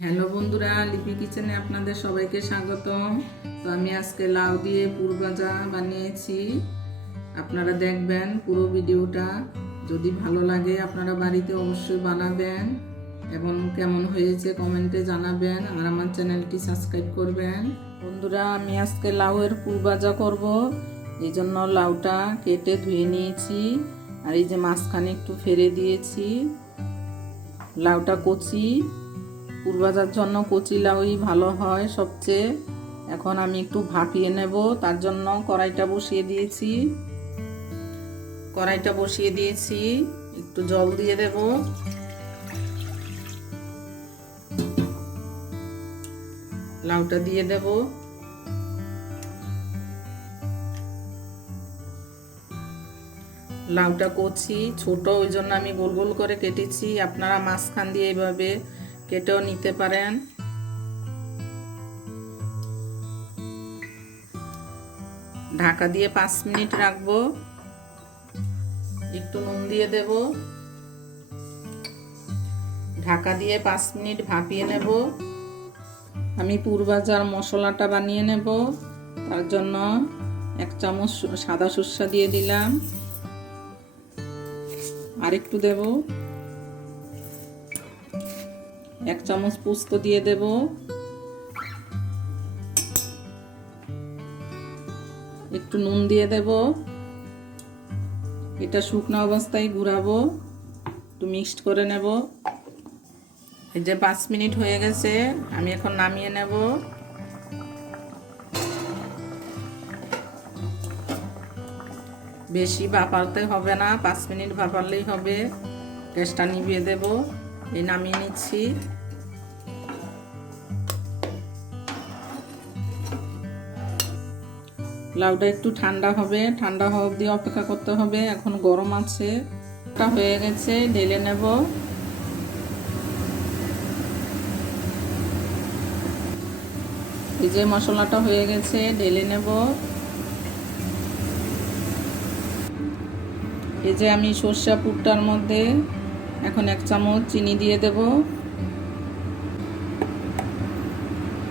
Hello বন্ধুরা, লিপি কিচেনে আপনাদের সবাইকে স্বাগতম। তো আমি আজকে লাউ দিয়ে পুর ভাজা বানিয়েছি। আপনারা দেখবেন পুরো ভিডিওটা। যদি ভালো লাগে আপনারা বাড়িতে অবশ্যই বানাবেন এবং কেমন হয়েছে কমেন্টে জানাবেন আর আমার চ্যানেলটি সাবস্ক্রাইব করবেন। বন্ধুরা, আমি আজকে লাউয়ের পুর ভাজা করব। এই জন্য লাউটা কেটে ধুয়ে নিয়েছি আর এই যে মাঝখানে একটু ফেরে দিয়েছি। লাউটা কচি। পূর্বাজার জন্য কচি লাউই ভালো হয় সবচেয়ে। এখন আমি একটু ভাপিয়ে নেব, তার জন্য কড়াইটা বসিয়ে দিয়েছি। কড়াইটা বসিয়ে দিয়েছি, একটু জল দিয়ে দেব। লাউটা দিয়ে দেব। লাউটা কচি, ছোট, ওই জন্য আমি গোল গোল করে কেটেছি। আপনারা মাঝখান দিয়ে এইভাবে কেটেও নিতে পারেন। ঢাকা দিয়ে পাঁচ মিনিট রাখব। একটু নুন দিয়ে দেব। ঢাকা দিয়ে পাঁচ মিনিট ভাপিয়ে নেব। আমি পূর্বাজার মশলাটা বানিয়ে নেব। তার জন্য এক চামচ সাদা সর্ষা দিয়ে দিলাম। আর একটু দেবো। এক চামচ পোস্ত দিয়ে দেব। একটু নুন দিয়ে দেব। এটা শুকনো অবস্থায় ঘুরাবো একটু মিক্সড করে নেব। এই যে পাঁচ মিনিট হয়ে গেছে, আমি এখন নামিয়ে নেব। বেশি ভাপাতে হবে না, পাঁচ মিনিট ভাপালেই হবে। গ্যাসটা নিভিয়ে দেব। এই নামিয়ে নিচ্ছি। লাউটা একটু ঠান্ডা হবে। ঠান্ডা হওয়া অবধি অপেক্ষা করতে হবে। এখন গরম আছে। হয়ে গেছে, ঢেলে নেব। এই যে মশলাটা হয়ে গেছে, ঢেলে নেব। এই যে আমি সর্ষা পুরটার মধ্যে এখন এক চামচ চিনি দিয়ে দেব।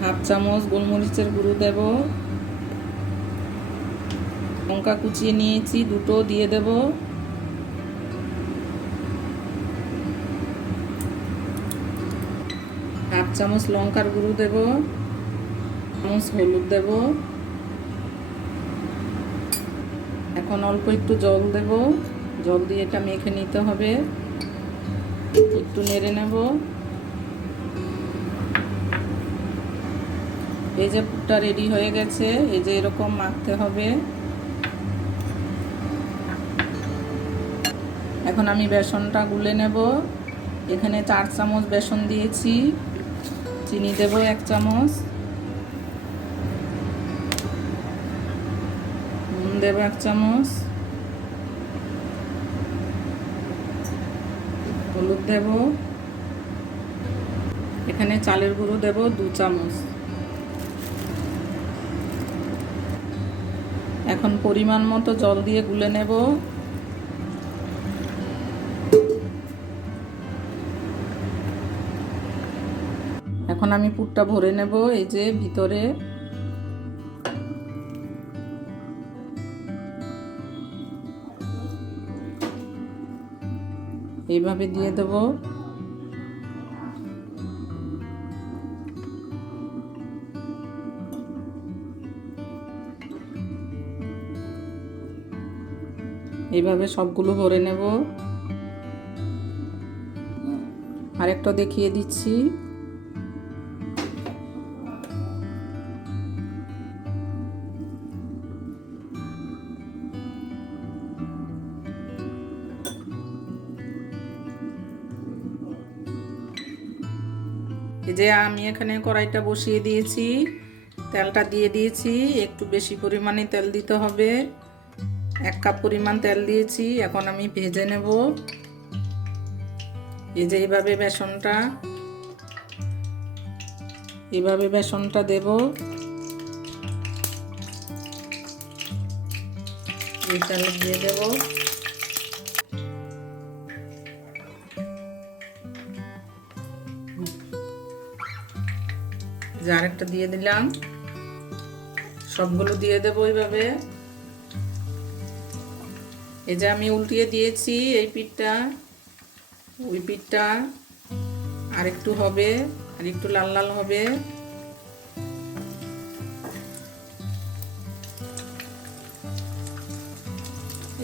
হাফ চামচ গোলমরিচের গুঁড়ো দেব। লঙ্কা কুচিয়ে নিয়েছি, দুটো দিয়ে দেব। হাফ চামচ লঙ্কার গুঁড়ো দেব। চামচ হলুদ দেব। এখন অল্প একটু জল দেব। জল দিয়ে এটা মেখে নিতে হবে। একটু নেড়ে নেব। এই যে পুরটা রেডি হয়ে গেছে, এই যে এরকম মাখতে হবে। এখন আমি বেসনটা গুলে নেব। এখানে চার চামচ বেসন দিয়েছি। চিনি দেব এক চামচ। নুন দেব এক চামচ। হলুদ দেব। এখানে চালের গুঁড়ো দেব দু চামচ। এখন পরিমাণ মতো জল দিয়ে গুলে নেব। এখন আমি পুরটা ভরে নেব, এই যে ভিতরে। এইভাবে দিয়ে দেব। এইভাবে সবগুলো ভরে নেব। আরেকটা দেখিয়ে দিচ্ছি। এই যে আমি এখানে কড়াইটা বসিয়ে দিয়েছি, তেলটা দিয়ে দিয়েছি, একটু বেশি পরিমাণে তেল দিতে হবে। এক কাপ পরিমাণ তেল দিয়েছি, এখন আমি ভেজে নেব। এই যে এইভাবে বেসনটা এইভাবে বেসনটা দেব। এই তেল দিয়ে দেবো। যে আরেকটা দিয়ে দিলাম। সবগুলো দিয়ে দেবো এইভাবে। এই যে আমি উল্টিয়ে দিয়েছি এই পিঠটা। ওই পিঠটা আর একটু হবে, আর একটু লাল লাল হবে।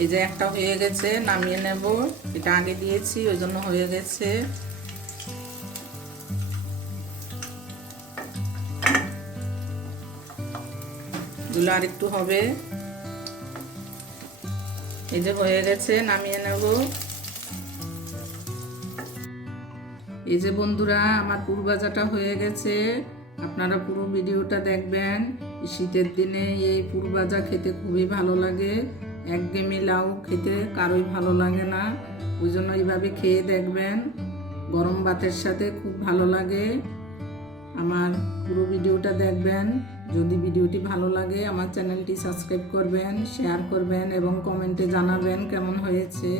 এই যে একটা হয়ে গেছে, নামিয়ে নেব। এটা আগে দিয়েছি, ওই জন্য হয়ে গেছে। এগুলো আর একটু হবে। এই যে হয়ে গেছে, নামিয়ে নেব। এই যে বন্ধুরা, আমার পুরবাজাটা হয়ে গেছে। আপনারা পুরো ভিডিওটা দেখবেন। শীতের দিনে এই পুরবাজা খেতে খুবই ভালো লাগে। একঘেয়েমি লাউ খেতে কারোই ভালো লাগে না। ওই জন্য এইভাবে খেয়ে দেখবেন। গরম ভাতের সাথে খুব ভালো লাগে। আমার পুরো ভিডিওটা দেখবেন। যদি ভিডিওটি ভালো লাগে, আমার চ্যানেলটি সাবস্ক্রাইব করবেন, শেয়ার করবেন এবং কমেন্টে জানাবেন কেমন হয়েছে।